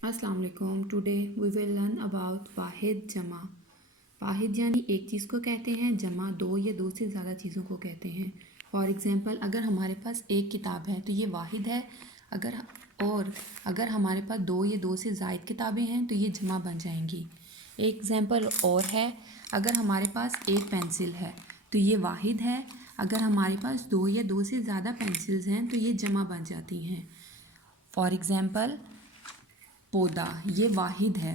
अस्सलाम वालेकुम। Today we will learn about वाहिद जमा। वाहिद यानी एक चीज़ को कहते हैं, जमा दो या दो से ज़्यादा चीज़ों को कहते हैं। फॉर एग्ज़ाम्पल, अगर हमारे पास एक किताब है तो ये वाहिद है। अगर हमारे पास दो या दो से ज़ायद किताबें हैं तो ये जमा बन जाएंगी। एक एग्ज़ाम्पल और है, अगर हमारे पास एक पेंसिल है तो ये वाहिद है। अगर हमारे पास दो या दो से ज़्यादा पेंसिल्स हैं तो ये जमा बन जाती हैं। फॉर एग्ज़ाम्पल, पौधा, ये वाहिद है।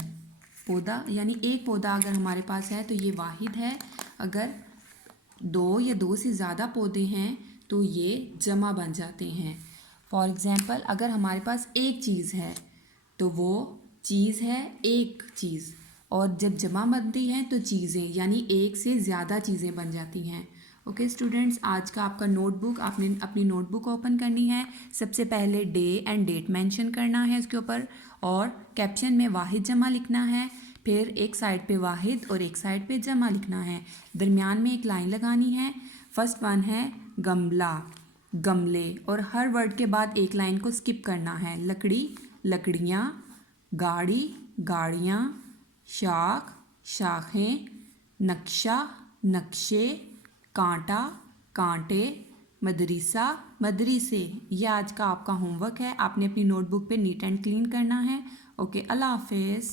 पौधा यानी एक पौधा अगर हमारे पास है तो ये वाहिद है। अगर दो या दो से ज़्यादा पौधे हैं तो ये जमा बन जाते हैं। फॉर एग्ज़ाम्पल, अगर हमारे पास एक चीज़ है तो वो चीज़ है एक चीज़, और जब जमा बनती हैं तो चीज़ें यानी एक से ज़्यादा चीज़ें बन जाती हैं। ओके स्टूडेंट्स, आज का आपका नोटबुक, आपने अपनी नोटबुक ओपन करनी है। सबसे पहले डे एंड डेट मेंशन करना है उसके ऊपर, और कैप्शन में वाहिद जमा लिखना है। फिर एक साइड पे वाहिद और एक साइड पे जमा लिखना है। दरमियान में एक लाइन लगानी है। फर्स्ट वन है गमला, गमले, और हर वर्ड के बाद एक लाइन को स्किप करना है। लकड़ी, लकड़ियाँ, गाड़ी, गाड़ियाँ, शाख, शाखें, नक्शा, नक्शे, कांटा, कांटे, मदरसा, मदरसे। ये आज का आपका होमवर्क है। आपने अपनी नोटबुक पे नीट एंड क्लीन करना है। ओके, अल्लाह हाफिज़।